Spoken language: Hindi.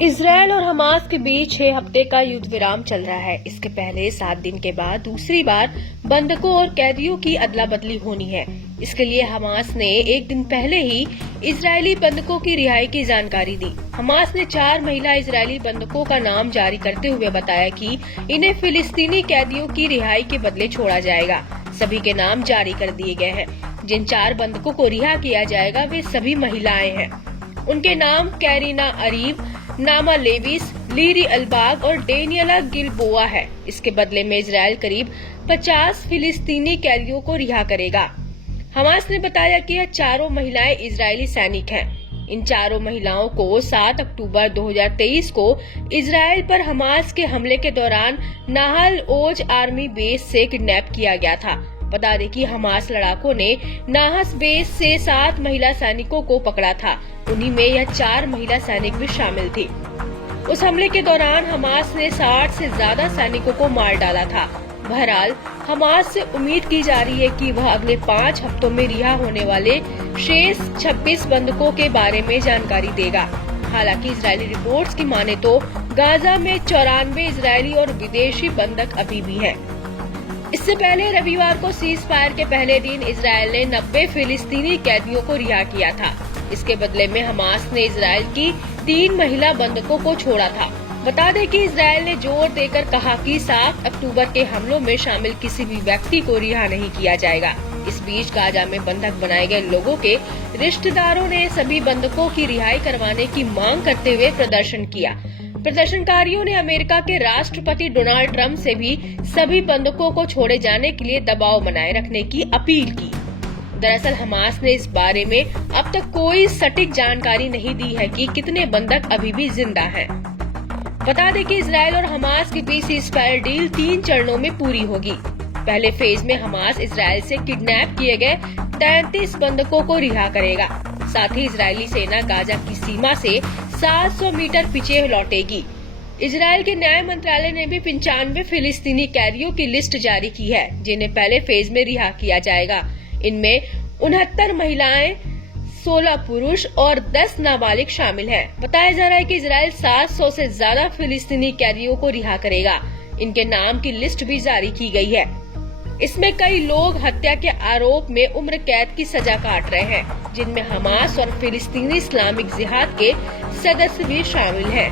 इजरायल और हमास के बीच 6 हफ्ते का युद्ध विराम चल रहा है। इसके पहले 7 दिन के बाद दूसरी बार बंधकों और कैदियों की अदला बदली होनी है। इसके लिए हमास ने एक दिन पहले ही इजरायली बंधकों की रिहाई की जानकारी दी। हमास ने 4 महिला इजरायली बंधकों का नाम जारी करते हुए बताया कि इन्हें फिलिस्तीनी कैदियों की रिहाई के बदले छोड़ा जाएगा। सभी के नाम जारी कर दिए गए हैं। जिन 4 बंधकों को रिहा किया जाएगा वे सभी महिलाएं हैं। उनके नाम कैरिना अरीब, नामा लेविस, लीरी अलबाग और डेनियला गिलबोआ है। इसके बदले में इजरायल करीब 50 फिलिस्तीनी कैदियों को रिहा करेगा। हमास ने बताया कि यह चारों महिलाएं इजरायली सैनिक हैं। इन चारों महिलाओं को 7 अक्टूबर 2023 को इजरायल पर हमास के हमले के दौरान नाहल ओज आर्मी बेस से किडनैप किया गया था। बता दें कि हमास लड़ाकों ने नाहस बेस से 7 महिला सैनिकों को पकड़ा था। उन्हीं में यह 4 महिला सैनिक भी शामिल थी। उस हमले के दौरान हमास ने 60 से ज्यादा सैनिकों को मार डाला था। बहरहाल हमास से उम्मीद की जा रही है कि वह अगले 5 हफ्तों में रिहा होने वाले शेष 26 बंधकों के बारे में जानकारी देगा। हालांकि इजरायली रिपोर्ट्स की माने तो गाजा में 94 इजरायली और विदेशी बंधक अभी भी हैं। इससे पहले रविवार को सीज फायर के पहले दिन इजरायल ने 90 फिलिस्तीनी कैदियों को रिहा किया था। इसके बदले में हमास ने इजरायल की 3 महिला बंधकों को छोड़ा था। बता दें कि इजरायल ने जोर देकर कहा कि 7 अक्टूबर के हमलों में शामिल किसी भी व्यक्ति को रिहा नहीं किया जाएगा। इस बीच गाजा में बंधक बनाए गए लोगों के रिश्तेदारों ने सभी बंधकों की रिहाई करवाने की मांग करते हुए प्रदर्शन किया। प्रदर्शनकारियों ने अमेरिका के राष्ट्रपति डोनाल्ड ट्रंप से भी सभी बंधकों को छोड़े जाने के लिए दबाव बनाए रखने की अपील की। दरअसल हमास ने इस बारे में अब तक कोई सटीक जानकारी नहीं दी है कि कितने बंधक अभी भी जिंदा हैं। बता दें कि इजरायल और हमास के बीच सीज फायर डील 3 चरणों में पूरी होगी। पहले फेज में हमास इजरायल से किडनैप किए गए 33 बंधकों को रिहा करेगा। साथ ही इजरायली सेना गाजा की सीमा से 700 मीटर पीछे लौटेगी। इजरायल के न्याय मंत्रालय ने भी 95 फिलिस्तीनी कैदियों की लिस्ट जारी की है, जिन्हें पहले फेज में रिहा किया जाएगा। इनमें 69 महिलाएं, 16 पुरुष और 10 नाबालिग शामिल हैं। बताया जा रहा है कि इजरायल 700 से ज्यादा फिलिस्तीनी कैदियों को रिहा करेगा। इनके नाम की लिस्ट भी जारी की गई है। इसमें कई लोग हत्या के आरोप में उम्र कैद की सजा काट रहे हैं, जिनमें हमास और फिलिस्तीनी इस्लामिक जिहाद के सदस्य भी शामिल हैं।